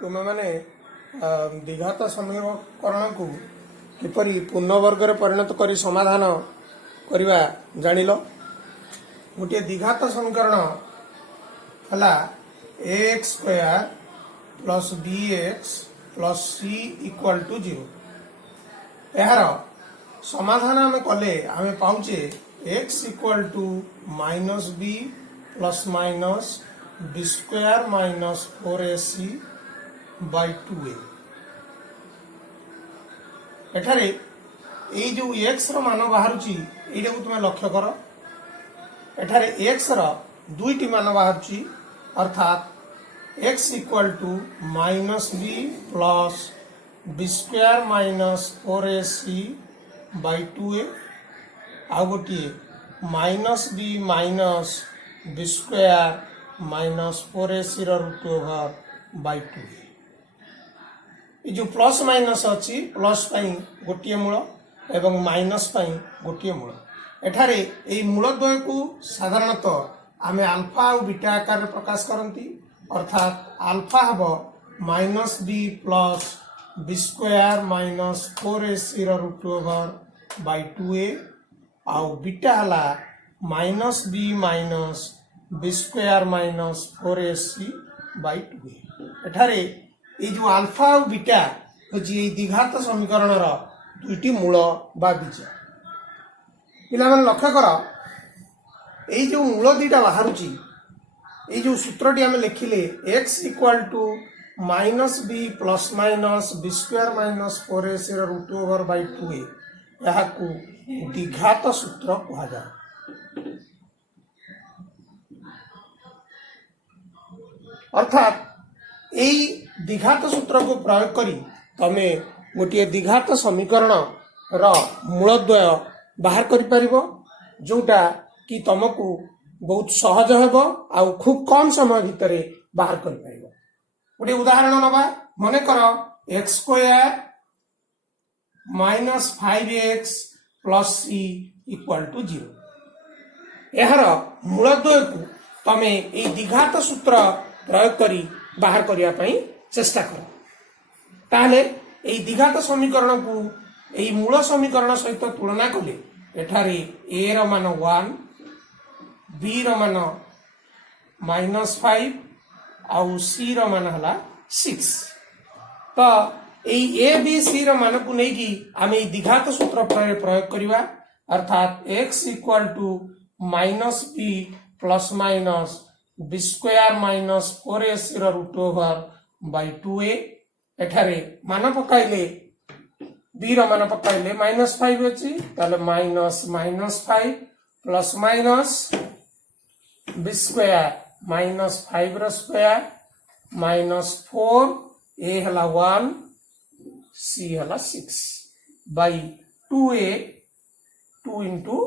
तुम मैंने द्विघात समीकरण को किपरि पूर्णवर्ग परिणत कर समाधान करवा जानिल। गोटे द्विघात समीकरण है ax square plus bx plus c equal to 0। यार समाधान आम कले आम पाचे x equal to minus B plus minus B square minus 4ac by 2a। एठारे ये जो x रो मान बाहर ये तुम लक्ष्य कर। एठारे x रो दुईटी मान बाहर अर्थात x equal to minus B plus B square minus 4ac by 2a आ गोटे minus B minus B square minus 4ac root over by 2a। ये जो प्लस माइनस अच्छी प्लस गोटे मूल एवं माइनस गोटे मूल। एठारे ये मूल द्वय को साधारणतः आमे अल्फा और बीटा आकार में प्रकाश करती अर्थात अल्फा हम minus B plus B square minus 4ac root over by 2a आउ बीटा है minus B minus B square minus 4ac by 2a। एठारे ये जो अल्फा और बीटा हूँ द्विघात समीकरण दुईटी मूल बा बीज। पिला लक्ष्य कर ये जो मूल दुईटा बाहर ये जो सूत्रटी आम लिखिले x equal to minus B plus minus B square minus 4ac root over by 2a यहाँ द्विघात सूत्र कह जाए। अर्थात यही द्विघात सूत्र को प्रयोग करी तमे गोटे द्विघात समीकरण मूलद्वय बाहर कर जोटा कि तुमको बहुत सहज हेबो आ खूब कम समय भितर बाहर कर पारिबो। गोटे उदाहरण नवा मन कर x square minus 5x plus c equal to 0। यार मूलद्वय को तमे ये द्विघात सूत्र प्रयोग करी बाहर करने चेष्टा कर। ताहले ये द्विघात समीकरण को यही मूल समीकरण सहित तुलना कले एठारे a रो मान 1 b रो मान -5 आउ c रो मान हला 6। तो यही a b c रो मान को लेकी आम द्विघात सूत्र प्रयोग करवा अर्थात x equal to minus B plus minus B square minus 4ac root over by 2a। एठारे मान पकाइले बी रो मान पकाइले -5 अच्छी ताले minus -5 plus minus B square minus 5 रो स्क्वायर माइनस 4 a हला 1 c हला 6 बाय 2a 2 into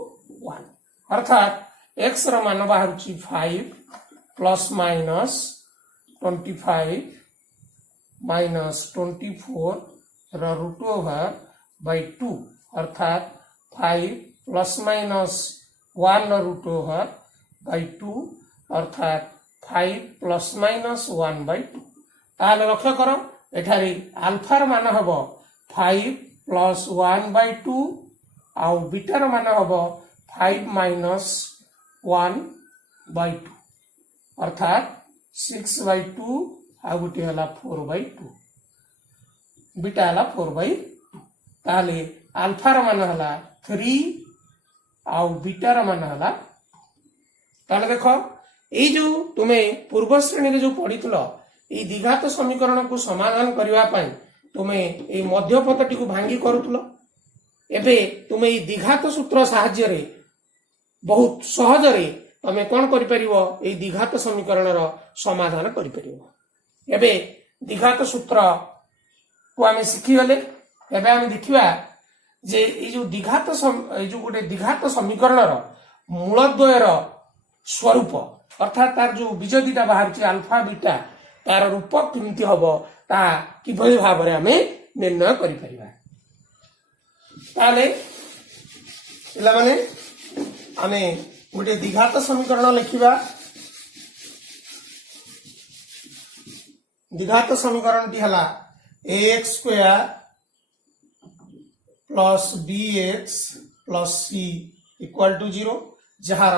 1। अर्थात x रो मान बाहर 5 plus minus 25 minus 24 root over by 2 अर्थात 5 plus minus 1 root over by 2 अर्थात 5 प्लस माइनस 1 बाय 2। ताले लक्ष्य कर एठारी अल्फा मान हम 5 प्लस 1 बाय 2 आउ बीटा मान हम 5 माइनस 1 बाय 2 अर्थात 6 बाय 2 आ गोटे है 4 बाय 2 बीटा है 4 बाय 2। ताले अल्फार मान है 3 आउ बीटार मान है। ताले देख ये जो तुम्हें पूर्व श्रेणी जो पढ़ी ये द्विघात समीकरण को समाधान करने तुम्हें ये मध्यपदटी को भांगी करूल एबे तुम्हें ये द्विघात सूत्र साहाय्य बहुत सहजरे तमे कौन कर द्विघात समीकरण समाधान कर। एबे द्विघात सूत्र को आम शिखीगले एबे आम देखा जे ये जो द्विघात जो गोटे द्विघात समीकरण मूलद्वयर स्वरूप अर्थात तार जो बीज दीटा बाहर अल्फा बीटा तार रूप केमती हम ता किभली भाव में आम निर्णय कर। आमे गोटे द्विघात समीकरण लिखा द्विघात समीकरण टी हला ax square plus bx plus c equal to 0 जार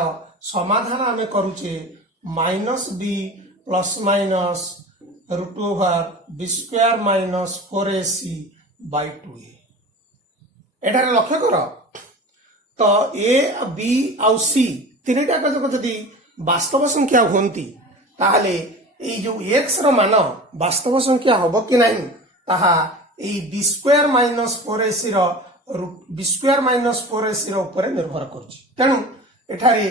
समाधान आमे करूचे minus b plus minus root over b square minus 4ac by 2a एठारे लक्ष्य कर तो a b आउ c तीनटा जाक जदि वास्तव संख्या होती ताहले ए जो x रो मान वास्तव संख्या होबो कि नहीं ताहा ए b स्क्वायर माइनस 4ac रो b स्क्वायर माइनस 4ac रो ऊपर निर्भर करछि तेनु एठारे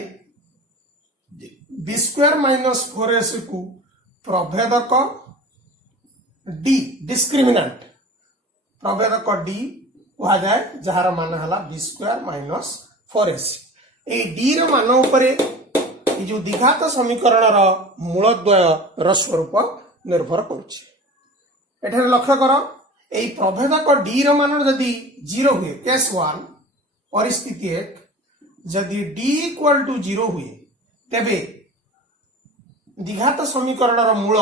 b स्क्वायर माइनस 4ac को प्रभेदक d डिस्क्रिमिनेंट प्रभेदक d कहा जाए जहार मान हला b स्क्वायर माइनस 4ac ए d रो मान ऊपर जो द्विघात समीकरण मूलद्वय स्वरूप निर्भर करुचे एठारे लक्ष्य कर एई प्रभेदक डी रो मान जदि 0 हुए केस 1 परिस्थिति 1 जदि डी इक्वल टू 0 हुए तेबे द्विघात समीकरण मूल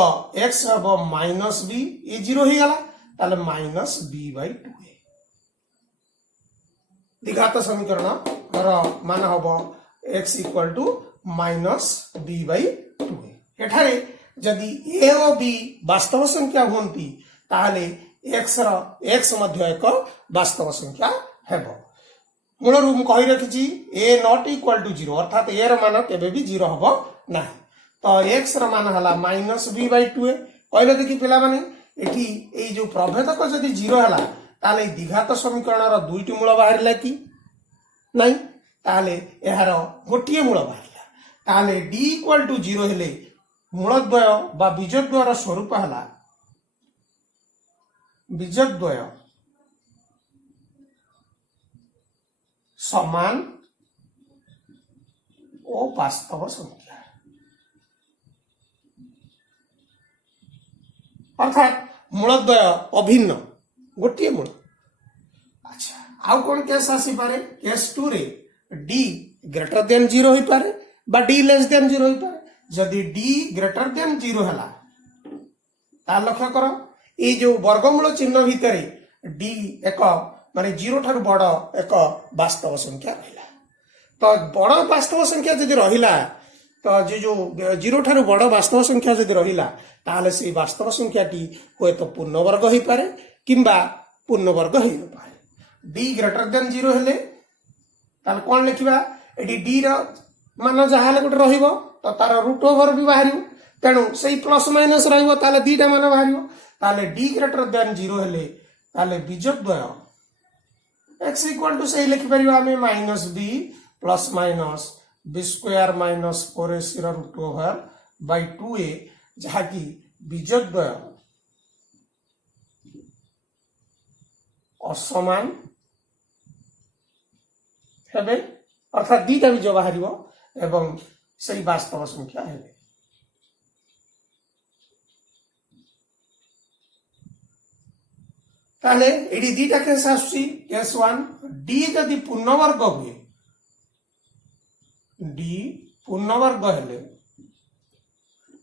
x हबो माइनस b ए 0 ही गला ताले माइनस b बाय 2 द्विघात समीकरण मान हबो x equal to minus B by 2 एठारे जदि ए और बी वास्तव संख्या होती ताहले एक्स मध्य एक वास्तव संख्या हेबो मूल रूम कहि रखिछि ए नॉट इक्वल टू 0 अर्थात ए रो मान केबे भी 0 हबो नाही तो एक्स रो मान हला माइनस बी बाई 2 कहले देखि पिला माने एठी ए जो प्रभेदक जदि 0 हला ताले द्विघात समीकरण रो दुईटी मूल बाहरिला कि नाही ताले एहार गोटिए मूल बाहर ताले d इक्वल टू 0 हेले मूलद्वय बा बीजद्वयर स्वरूप हला बीजद्वय समान ओ वास्तव संख्या अर्थात मूलद्वय अभिन्न गोटे मूल अच्छा आउ कोन केस आसी पारे केस 2 रे d ग्रेटर देन 0 होई पारे बा d लेस देन 0 होई पारे जदि d ग्रेटर देन 0 हला ता लक्ष्य कर ए जो वर्गमूल चिन्ह भितरे d एक माने 0 ठारू बड़ एक वास्तव संख्या रहिला तो बड़ वास्तव संख्या जदि रहिला तो जो 0 ठारू बड़ वास्तव संख्या जदि रहिला ताले से वास्तव संख्याटी होय तो पूर्ण वर्ग होई पारे किंबा पूर्ण वर्ग होई पारे d ग्रेटर देन 0 हेले ताले कोन लिखिबा एडी d रो मान जहाले गोटे रहिबो तो तार रूट ओवर भी बाहरियो तेणु सेही प्लस माइनस रहिबो ताले दीटा मान बाहरियो ताले d ग्रेटर देन 0 हेले ताले बीजद्वय x इक्वल टू सेही लिखि परिबा हमें minus b plus minus b square minus 4ac रो रूट ओवर बाय 2a जहा कि बीजद्वय असमान हेबे अर्थात दीटा बीज बाहरिबो एवं सही वास्तव संख्या हेबे ताले एडी दीटा केस आसुची केस 1 d जदि पूर्ण वर्ग हुए d पूर्ण वर्ग हेले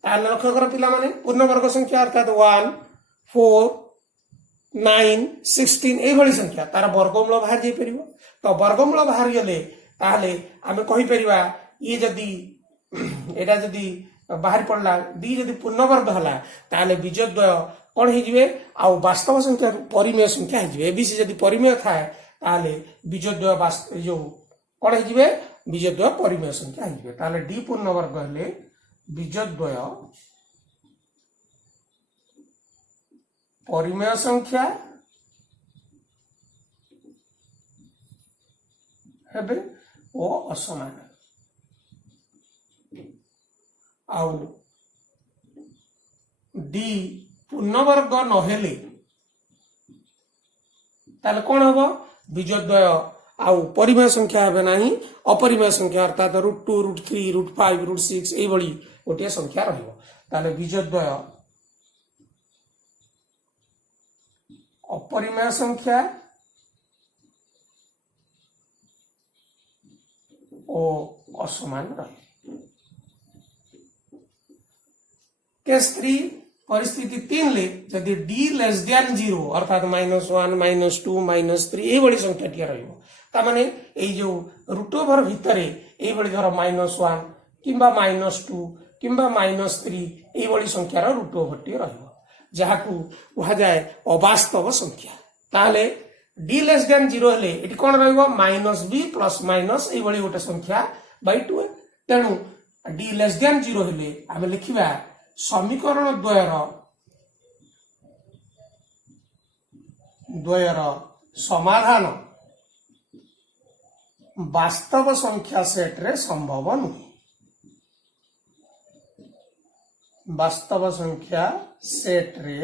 ताले लक्ष्य कर पिला माने पूर्ण वर्ग संख्या अर्थात 1 4 9 16 ए भली संख्या तार वर्गमूल बाहर जाई परिबो तो वर्गमूल बाहर गेले ताले आमे कहि परिबा ये जदि एटा जदि बाहर पड़ला d जदि पूर्ण वर्ग हला ताले बीजद्वय कोन हे जिवे आ वास्तव संख्या परिमेय संख्या हे जिवे एबीसी जदि परिमेय थाए ताले बीजद्वय वास्तव जो कोन हे जिवे बीजद्वय परिमेय संख्या हे जिवे ताले d पूर्ण वर्ग हेले बीजद्वय परिमेय संख्या हेबे ओ असमान आउ d पूर्ण वर्ग नहेले ताले कोन हबो बीजद्वय आउ परिमेय संख्या हेबे नाही अपरिमेय संख्या अर्थात √2 √3 √5 √6 ए भली गोटे संख्या रहिबो ताले बीजद्वय अपरिमेय संख्या ओ असमान रहे केस 3 परिस्थिति 3 ले जदि डी लेस देन 0 अर्थात -1 -2 -3 एही बड़ी संख्या टिया रहिबो ता माने एई जो रूट ओवर भितरे एई बड़ी धर -1 किंबा -2 किंबा -3 एई बड़ी संख्यार रूट ओवर टिया रहिबो जहाकू कहा जाए अवास्तव संख्या ताले डी लेस देन 0 हेले एटी कोन रहिबो -b प्लस माइनस एई बड़ी गोटे संख्या बाय 2 तेनु डी लेस देन 0 हेले आमे लिखिबा समीकरण द्वयर समाधान वास्तव संख्या सेट रे संभव नुहे वास्तव संख्या सेट रे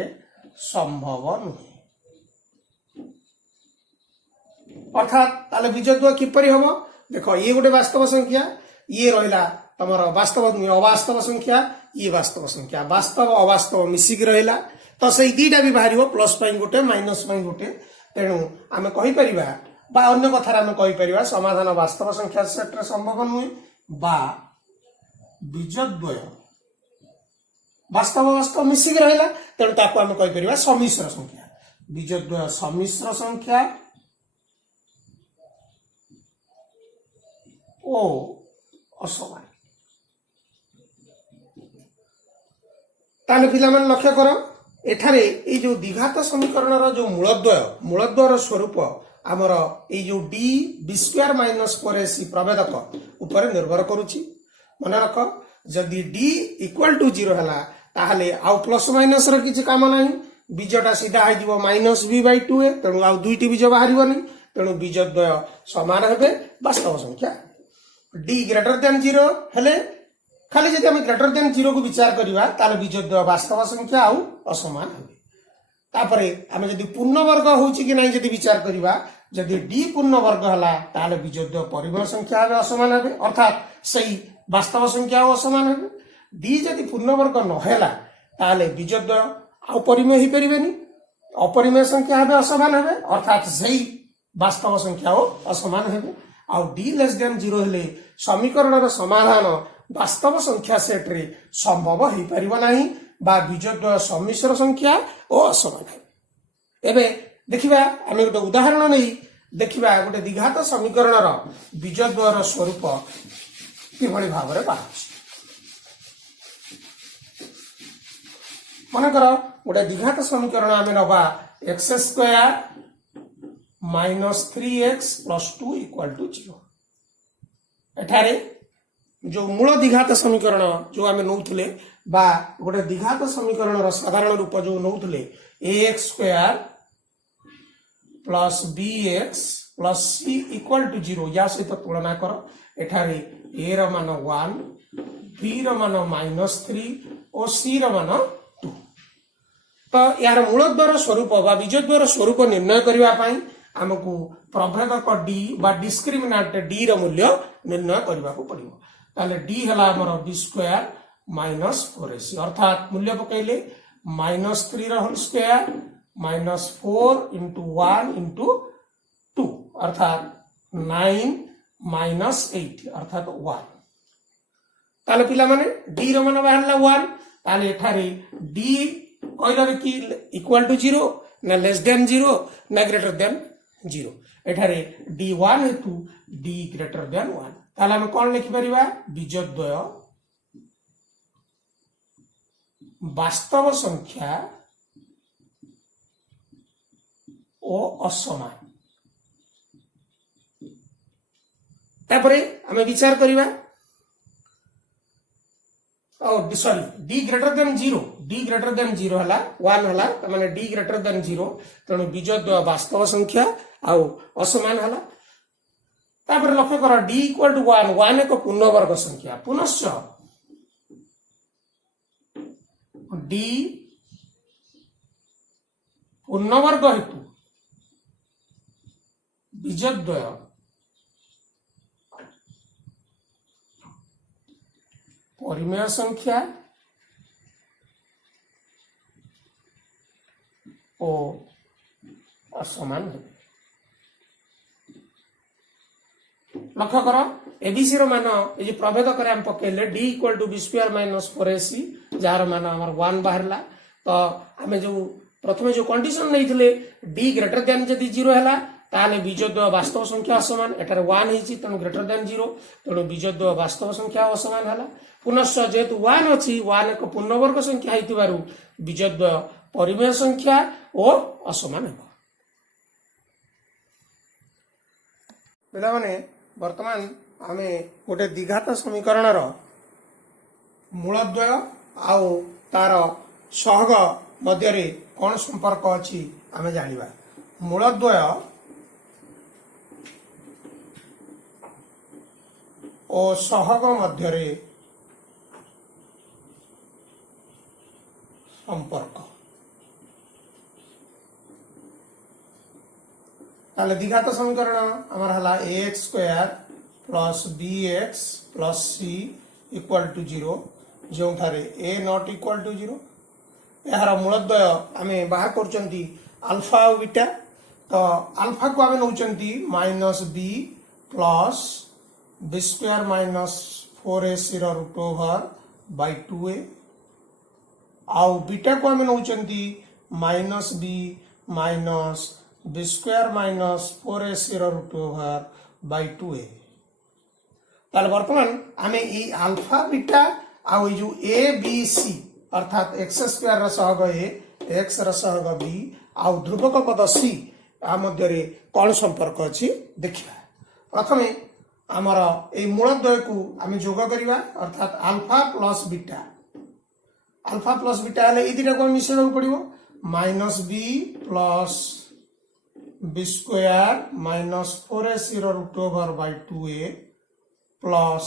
संभव नुहे अर्थात ताले बीजद्वय किपरि हबो देखो ये गोटे वास्तव संख्या ये रहिला तमर वास्तव नुहे अवास्तव संख्या ये वास्तव संख्या वास्तव अवास्तव मिसिक रहिला तो से दीटा भी बाहर प्लस पाई गोटे माइनस पाई गोटे तेणु आमे कहि परिबा बा अन्य कथार आमे कहि परिबा समाधान वास्तव संख्या सेट रे संभव नुहे बा बीजद्वय वास्तव वास्तव मिसिक रहिला तेणु ताको आमे कहि परिबा सम्मिश्र संख्या बीजद्वय सम्मिश्र संख्या ओ असमान ताले पिला मन लक्ष्य करो एठारे ए जो द्विघात समीकरण रो जो मूलद्वयर स्वरूप आमर ए जो D B square minus 4ac प्रभेदक ऊपर निर्भर करूची मन रख जदि डी इक्वल टू 0 हला ताहले आउ प्लस माइनस रो किछि काम नाही बीजटा सीधा हो जिवो -b/2a तेणु आउ दुईटी बीज बाहरिबनी तेणु बीजद्वय समान हेबे वास्तव संख्या डी ग्रेटर देन 0 हेले खाली जदि हम ग्रेटर देन 0 को विचार करिवा ताले बीजद्वय वास्तव संख्या आउ असमान हेबे तापरे हम जदि पूर्ण वर्ग होउची कि नाही जदि विचार करिवा जदि डी पूर्ण वर्ग हला ताले बीजद्वय परिमेय संख्या हेबे असमान हेबे अर्थात सही वास्तव संख्या आउ असमान हेबे डी जदि पूर्ण वर्ग न हेला ताले बीजद्वय आउ परिमेय हि परिबेनी अपरिमेय संख्या हेबे असमान हेबे अर्थात सही वास्तव संख्या आउ असमान हेबे आउ डी लेस देन 0 हेले समीकरण रो समाधान वास्तव संख्या सेट रे संभव हो पारिबो नाही बा बीजद्वय सम्मिश्र संख्या ओ असमान है एबे देखिबा आमे गोटे उदाहरण नै देखिबा गोटे द्विघात समीकरण रो बीजद्वय रो स्वरूप किभଳି भाबरे बाहर मन करो गोटे द्विघात समीकरण आमे नबा x² -3x + 2 = 0 एठारे जो मूल द्विघात समीकरण जो आमे नौथले बा गोटे द्विघात समीकरण रो साधारण रूप जो नौथले ax² + bx + c = 0 या सहित तुलना करो एठारे a रो मान 1 b रो मान -3 और c रो मान 2 तो यार मूलद्वयर स्वरूप बा बीजद्वयर स्वरूप निर्णय करबा पई हमकु प्रभेदक डी बा डिस्क्रिमिनांट डी रो मूल्य निर्णय करबा को पड़िबो ताले डी हला हमर b² - 4ac अर्थात मूल्य पकैले -3 रो होल स्क्वायर -4 * 1 * 2 अर्थात 9 - 8 अर्थात 1 ताले पिला माने डी रो मान बाहरला 1 ताले एठारे डी कहले कि इक्वल टू 0 ना लेस देन 0 ना ग्रेटर देन 0 एठारे d1 हेतु d ग्रेटर देन 1 ताले हम कोन लिखि परिबा बीजद्वय वास्तव संख्या ओ असमान तापरे हमें विचार करिबा सॉरी d ग्रेटर देन 0 हला 1 हला माने d ग्रेटर देन 0 तेणु बीजद्वय वास्तव संख्या आउ असमान हला तापर लक्ष्य कर d = 1 एक पूर्ण वर्ग संख्या पुनश्च d पूर्ण वर्ग हेतु बीजद्वय परिमेय संख्या ओ असमान है लक्ष्य कर एबीसी रो मान ए प्रभेद करे हम पकेले d = b² - 4ac जार मान हमर 1 बाहरला तो आम जो प्रथम जो कंडीशन नहीं डी ग्रेटर देन जदि 0 है ताले बीजोद्वय वास्तव संख्या असमान एटार 1 होइछि तेणु ग्रेटर देन 0 तेणु बीजोद्वय वास्तव संख्या असमान है पुनश्च जेहेतु 1 अच्छी 1 एक पूर्णवर्ग संख्या होइतिबारु बीजोद्वय परिमेय संख्या और असमान है। पिला माने वर्तमान आमे गोटे द्विघात समीकरण मूलद्वय आउ तार सहग मध्य कौन संपर्क अच्छी आमे जानिबा। मूलद्वय और सहग मध्य संपर्क ताले द्विघात समीकरण आमर हला ax square plus bx plus c equal to 0 जो थारे a नॉट इक्वल टू 0 यार मूलद्वय आमे बाहर करचंती अल्फा और बीटा तो अल्फा को आमे नउचंती minus b plus b square minus 4ac root over by 2a आउ बीटा को आमे नउचंती minus b minus b square minus 4ac root over by 2a ताले वर्तमान आमे ई अल्फा बीटा आउ ई जो a b c अर्थात एक्स स्क्वायर सहग a एक्स सहग b आउ ध्रुवक पद c आ मध्य कौन संपर्क अच्छी देखिए। प्रथमे आमर ए मूलद्वय को आम जोग करवा अर्थात अल्फा प्लस बीटा हेले ए दुटा को मिसेबा पड़ो minus b plus b square minus 4ac root over by 2a plus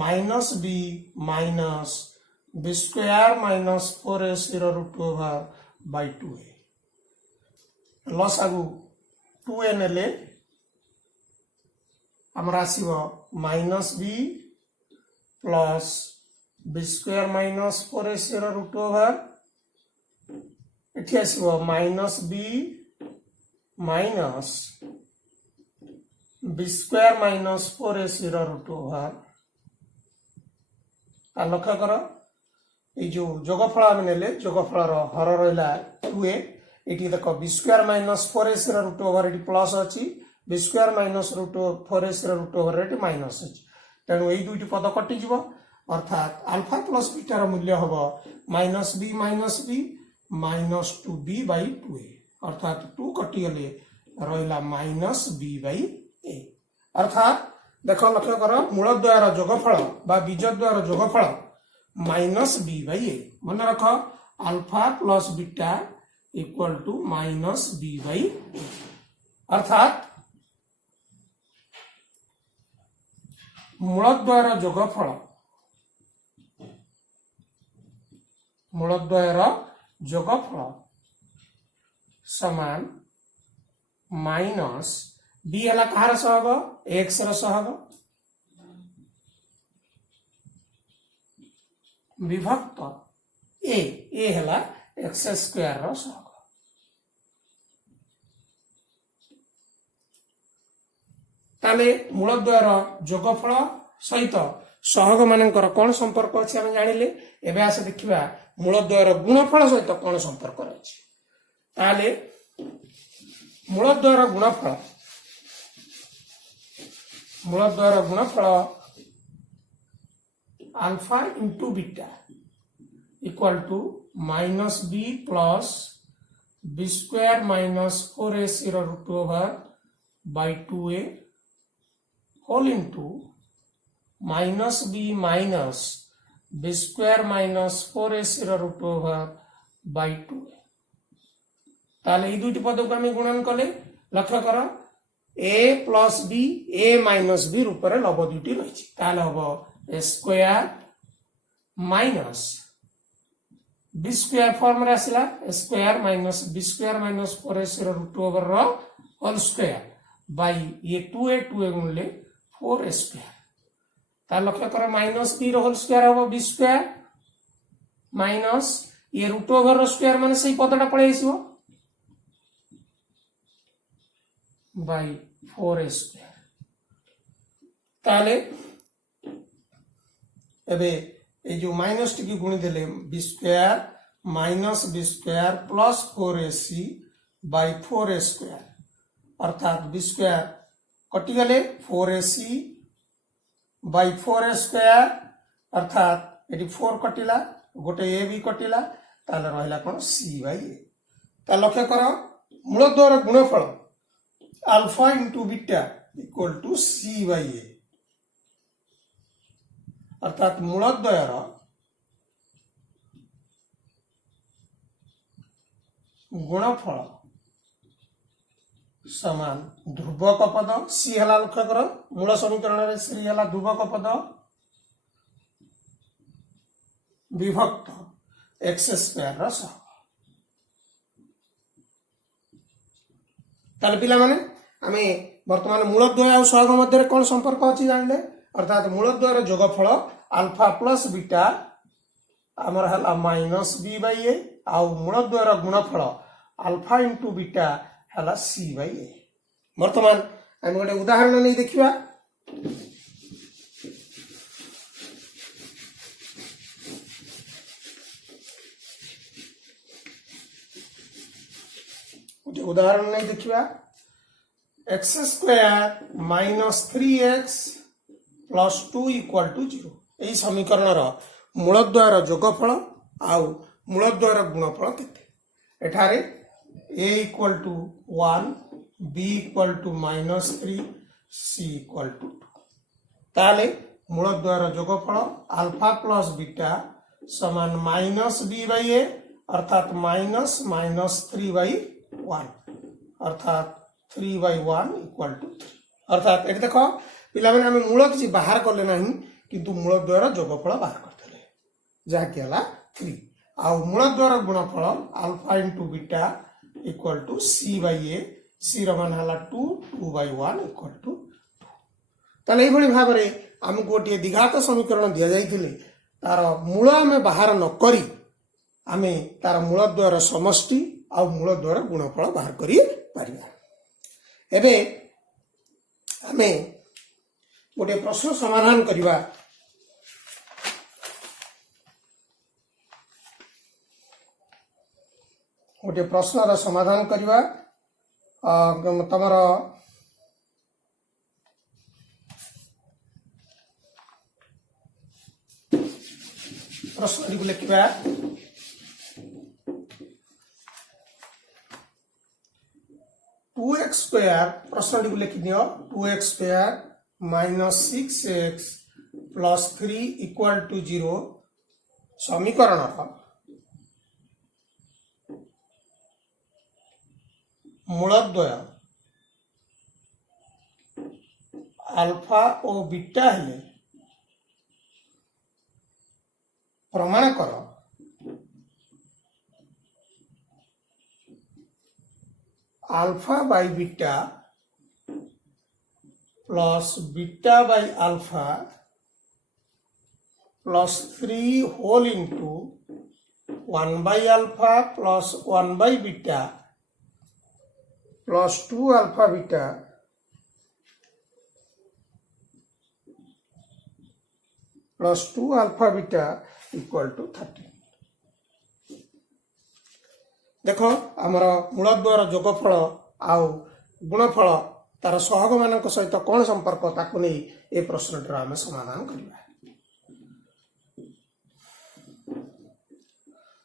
minus b minus b square minus 4ac root over by 2a लस आगु 2a नेले आमर आसीबो minus b plus b square minus 4ac root over एठी आसीबो minus b minus b square minus 4ac root over आ लक्ष्य कर ये जो जोगफल आम नेले जोगफल हर रहा 2a ये देख b square minus 4ac root over ये प्लस अच्छी b square minus root 4ac root over ये माइनस अच्छी तेणु ये दुईटी पद कटिज अर्थात अल्फा प्लस बीटार मूल्य हम minus b minus 2b bye 2a अर्थात 2 कटिगले रहा माइनस b बाय a अर्थात देख लक्ष्य कर मूलद्वयर जोगफल बा बीजद्वयर जोगफल माइनस b बाय a मन रख alpha plus beta equal to minus b by a अर्थात मूलद्वयर जोगफल समान माइनस b है कहार सहग x सहग विभक्त a है एक्स स्क्वायर सहग ताले मूलद्वयर जोगफल सहित सहग मानकर कौन संपर्क अच्छी आम जानिले एबे आस देखिबा मूलद्वयर गुणफल सहित कौन संपर्क अच्छी ताले मूलद्वयर गुणफल alpha into beta equal to minus b plus b square minus 4ac root over by 2a whole into minus b minus b square minus 4ac root over by 2a ताले ये दुईटी पद को आम गुणन कले लक्ष्य कर a plus b a minus b रूप में लब दुईटी रही हम a square minus b square form रे आसला square minus b square minus 4ac root over whole square by ये 2a गुणले 4a स्क्वायर तार लक्ष्य कर माइनस b होल स्क्वायर हम b स्क्वायर माइनस ये रूट ओवर स्क्वायर माने सही पदटा पळे आसीबो बाय 4a स्क्वायर ताले एबे ए जो माइनस टी गुणी देले b square minus B square plus 4ac by 4a square अर्थात बी स्क्वायर कटिगले 4ac बाई 4a स्क्वायर अर्थात ये 4 कटिला गोटे ए भी कटिला ताले रहिला कोन सी बाई ए ता लक्ष्य कर मूलद्वयर गुणफल alpha into beta equal to c by a अर्थात मूलद्वयर गुणफल समान ध्रुवक पद सी है लक्ष्य कर मूल समीकरण में सी है ध्रुवक पद विभक्त एक्स स्क्वायर रसहग ताले पिला माने आमे वर्तमान मूलद्वय और सहग मध्य कौन संपर्क अच्छी जानले अर्थात मूलद्वयर जोगफल अल्फा प्लस बीटा आमर हला माइनस बी बाई ए आउ मूलद्वयर गुणफल अल्फा इंटू बीटा हला सी बाई ए वर्तमान आम गोटे उदाहरण नहीं देखिबा गोटे उदाहरण नहीं देखिबा x square minus 3x plus 2 equal to 0 यही समीकरण मूलद्वयर जोगफल आउ मूलद्वयर गुणफल केते एठारे a equal to 1 b equal to minus 3 c equal to 2 ताले मूलद्वयर जोगफल अल्फा प्लस बीटा समान माइनस b बाई ए अर्थात माइनस माइनस 3 बाई 1 अर्थात 3 बाई 1 इक्वल टू 3 अर्थात ये देख पिला माने हमें मूल किसी बाहर करले नहीं किंतु मूलद्वयर जोगफल बाहर करते जहाँकि है 3 आउ मूलद्वयर गुणफल alpha into beta equal to c by a c मान है 2 2 बाई 1 इक्वल टू 2 ताले एभली भाव में आमको गोटे द्विघात समीकरण दि जाइथिले तार मूल आम बाहर न करी आमे तार मूलद्वयर समष्टि आ मूलद्वयर गुणफल बाहर करि परिबा एबे आमे गोटे प्रश्न समाधान करिबा गोटे प्रश्न समाधान करिबा तमर प्रश्न को लिखिबा 2x स्क्वायर प्रश्न को लिखि दियो 2x square minus 6x plus 3 equal to 0 समीकरण मूलद्वय अल्फा और बीटा हेले प्रमाण कर alpha by beta plus beta by alpha plus 3 whole into 1 by alpha plus 1 by beta plus 2 alpha beta plus 2 alpha beta equal to 30 देखो आमर मूलद्वयर जोगफल आउ गुणफल तार सहग मान सहित कौन संपर्क ताकू नहीं ए प्रश्न आम समाधान करवा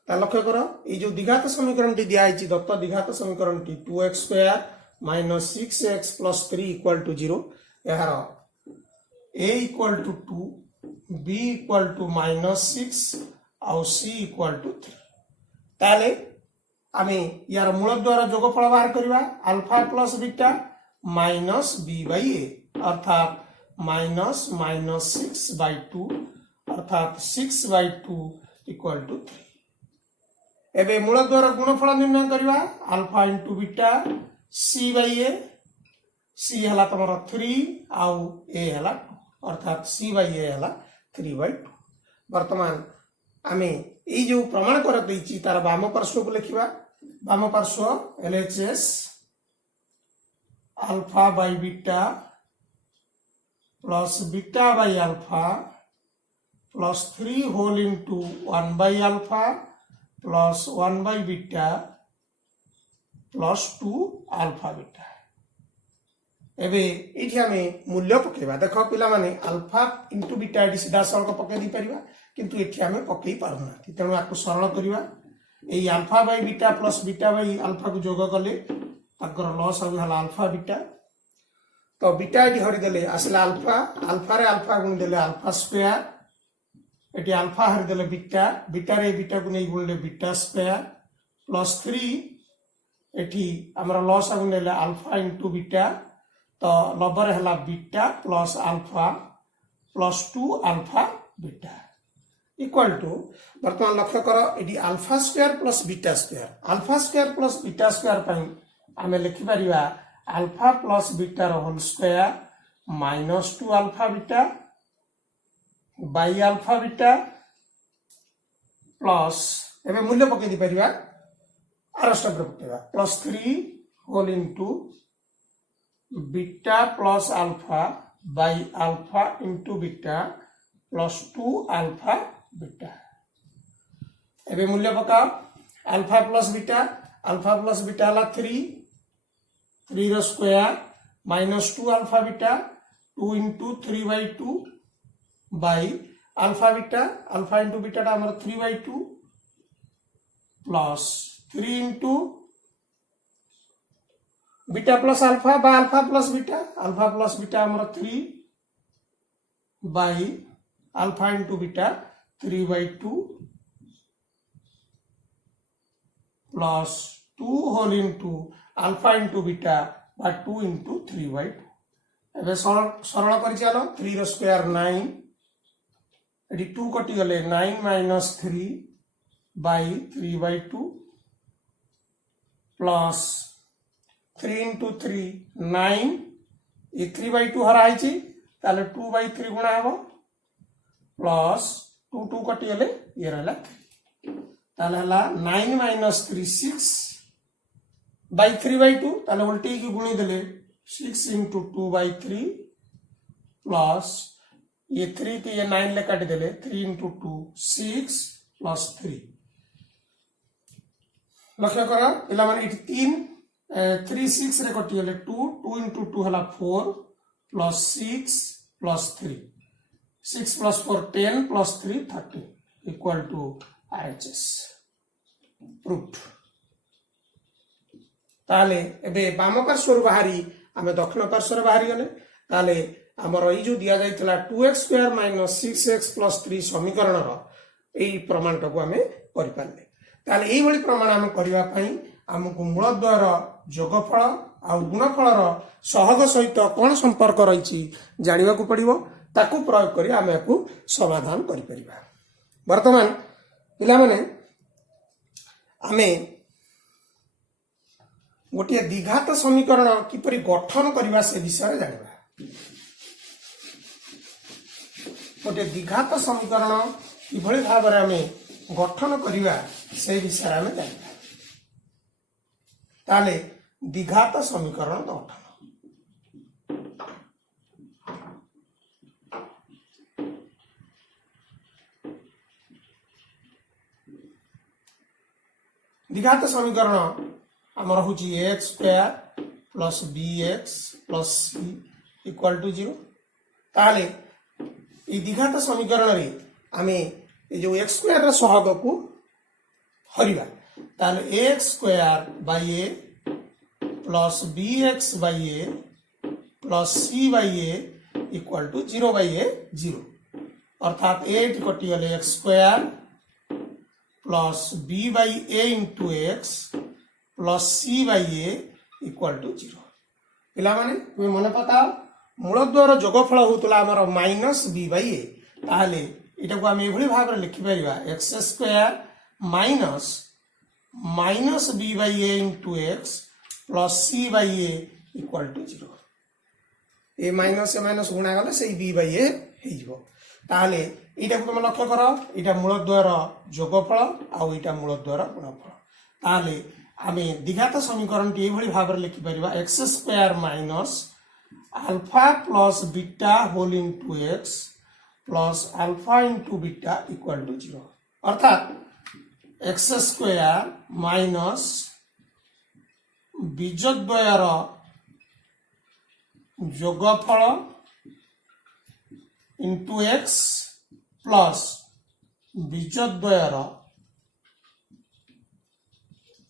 लक्ष्य कर ये जो द्विघात समीकरण टी दिखाई दत्त द्विघात समीकरण टी 2x square minus 6x plus 3 equal to 0 यार a equal to 2 b equal to minus 6 आउ c इक्वल टू 3 ताले आमे यार मूलद्वयर जोगफल बाहर करवा alpha plus beta minus B by a अर्थात माइनस माइनस 6 बाई 2 अर्थात 6 बाई 2 इक्वल टू 3 एबे मूलद्वयर गुणफल निर्णय करवा alpha into beta c by a c हला तमर 3 आउ ए हला 2 अर्थात सी बाई ए हला 3 बाई 2 वर्तमान आमे ये जो प्रमाण कर देछि तार वाम पार्श्व को लिखिबा वाम पार्श्व LHS alpha by beta plus beta by alpha plus 3 whole into 1 by alpha plus 1 by beta plus 2 alpha beta एबे एठी हमें मूल्य पकेबा देख पिला माने अल्फा इंटू बीटा एटी सीधा सरल पके दी परिबा किंतु एठी हमें पकई पारुना तेणु आपको सरल करिबा एई alpha by beta plus beta by alpha को जोग कले ताकर लॉस अब हला अल्फा बीटा तो बीटा एटी हरि देले आसला अल्फा अल्फा रे अल्फा गुण देले अल्फा स्क्वायर एटी अल्फा हरि देले बीटा बीटा रे बीटा को नै गुणले बीटा स्क्वायर प्लस 3 एटी हमरा लॉस गुण देले अल्फा इनटू बीटा तो लबर हला beta plus alpha plus 2 alpha beta equal to वर्तमान लक्ष्य कर एटी alpha square plus beta square पई आमे लिखि परिबा अल्फा प्लस बीटा रो whole square minus 2 alpha beta by alpha beta plus एबे मूल्य पके दी परिबा आर स्टेप रे पकेबा plus 3 whole into beta plus alpha by alpha into beta plus 2 alpha beta एबे मूल्य पका अल्फा प्लस बीटा ला 3 रो square minus 2 alpha beta 2 into 3 by 2 by alpha into beta टा हमर 3 by 2 plus 3 into beta plus alpha बा alpha plus beta हमर 3 by alpha into beta 3 by 2 plus 2 whole into alpha into beta बा 2 into 3 by 2 एबे सरल कर चलो 3 रो स्क्वायर 9 एडी 2 कटि गले 9 minus 3 by 3 by 2 plus 3 into 3 9 ये 3 बाई 2 हरा आइची ताले 2 बाई 3 गुणा हबो प्लस 2 कटि गले ये रहला ताले हला 9 माइनस 3 6 बाई 3 बाई 2 ताले उल्टी की गुणी देले 6 इंटू 2 बाई 3 प्लस ये 3 की ये 9 ले काट देले 3 इंटू 2 6 प्लस 3 लक्ष्य करा पिला माने 3 6 रे कटि गले 2 इंटू 2 हला 4 plus 6 plus 3 6 plus 4 10 plus 3 30 equal to RHS proof ताले एबे बाम पार्श्वर बाहरी आमे दक्षिण पार्श्वर बाहरी गले ताले हमर ई जो दिया जाइतला 2x square minus 6x plus 3 समीकरण रो एई प्रमाण को आमे करि पाले ताले एई भली प्रमाण आमे करिवा पई हमकु मूलद्वार जोगफल आ गुणफल रो सहग सहित कोन संपर्क रहिछि जानिबा को पड़िबो ताकू प्रयोग करी आमे को समाधान करि परिबा वर्तमान पिला माने आमे गोटे द्विघात समीकरण किपरि गठन करबा से विषय जानिबा गोटे द्विघात समीकरण किभଳି भाबरे आमे गठन करबा से विषय आमे जानिबा ताले द्विघात समीकरण गठन द्विघात समीकरण आमर हूँ x square plus bx plus c equal to 0 ताले ये द्विघात समीकरण रे आमे ये जो एक्स स्क्वायर रा सहग को हरिबा ताले x square by a plus bx by a plus c by a equal to 0 by a 0 अर्थात 8 कटि गले x square plus b by a into x plus c by a equal to 0 पिला माने तुम मन पका मूलद्वार जोगफल होतला हमर माइनस b बाय a ताले एटा को हम एभली भाग रे लिखि परिबा x square minus b by a into x plus c by a equal to 0 ए माइनस गुणा गले से b बाय a हे जिवो ताले एटा को तुम लक्ष्य करो एटा मूलद्वार जोगफल आ एटा मूलद्वार गुणफल ताले हमें द्विघात समीकरण टी एभली भाव रे लिखि परिबा x square minus alpha plus beta whole into x plus alpha into beta equal to 0 अर्थात एक्स स्क्वायर माइनस बीजद्वयर जोगफल इंटू एक्स प्लस बीजद्वयर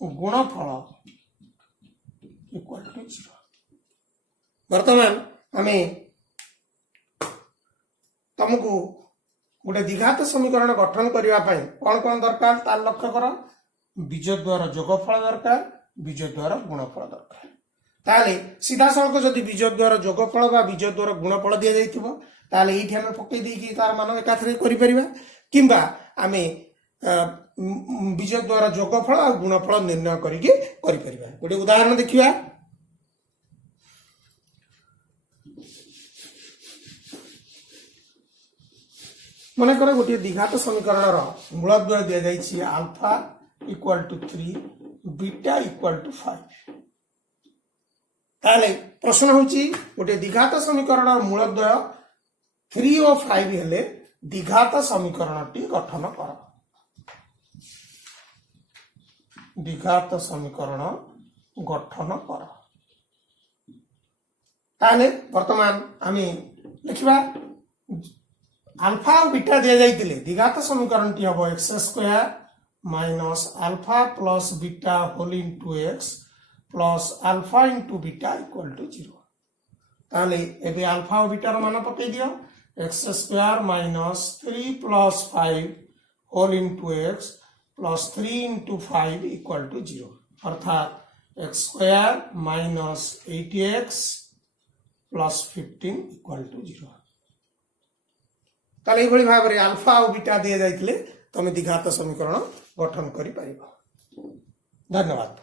गुणफल इक्वल टू 0। वर्तमान आम तुमको गोटे द्विघात समीकरण गठन करने कौन कौन दरकार तार लक्ष्य कर बीजद्वार जोगफल दरकार बीजद्वार गुणफल दरकार। ताले सीधा सड़क जदि बीजद्वार जोगफल बा बीजद्वार गुणफल दि जाइथिबो ताले एठी हम पक्के देकी तार मान एकाथरे करि परिबा किंबा आमे बीजद्वार जोगफल और गुणफल निर्णय करिके करि परिबा। गोटे उदाहरण देखिबा मन कर गोटे द्विघात समीकरण मूलद्वय दि जाइछि alpha equal to 3 beta equal to 5। ताले प्रश्न होची गोटे द्विघात समीकरण मूलद्वय 3 और 5 हेले द्विघात समीकरणटी गठन कर। द्विघात समीकरण गठन कर ताले वर्तमान आमी लिखिबा अल्फा और बीटा दि जाइतिले द्विघात समीकरण टी हम x square minus alpha plus beta whole into x plus alpha into beta equal to 0। ताले एबे अल्फा और बीटा मान पके दियो x square minus 3 plus 5 whole into x plus 3 into 5 equal to 0 अर्थात x square minus 8x plus 15 equal to 0। ताले एभली भाव रे अल्फा और बीटा दि जाइतिले तमे द्विघात समीकरण गठन करि परिबो। धन्यवाद।